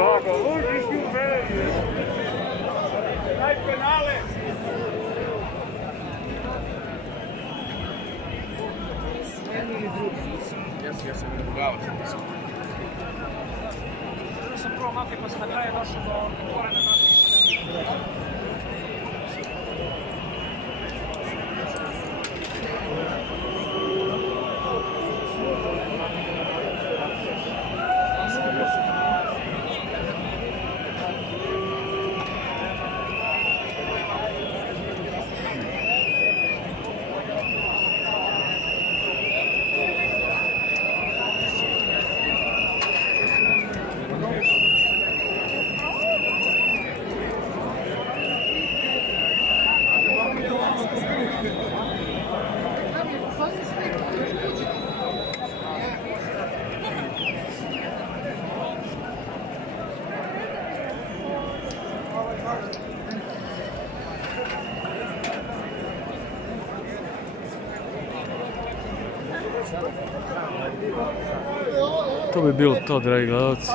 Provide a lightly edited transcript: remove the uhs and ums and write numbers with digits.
Drago, uđiš u meni. Daj penale. Ja sam gledalac. Ja sam prvo mafija pa sam na kraju došao do korene mafije. To bi bilo to, dragi gledalci.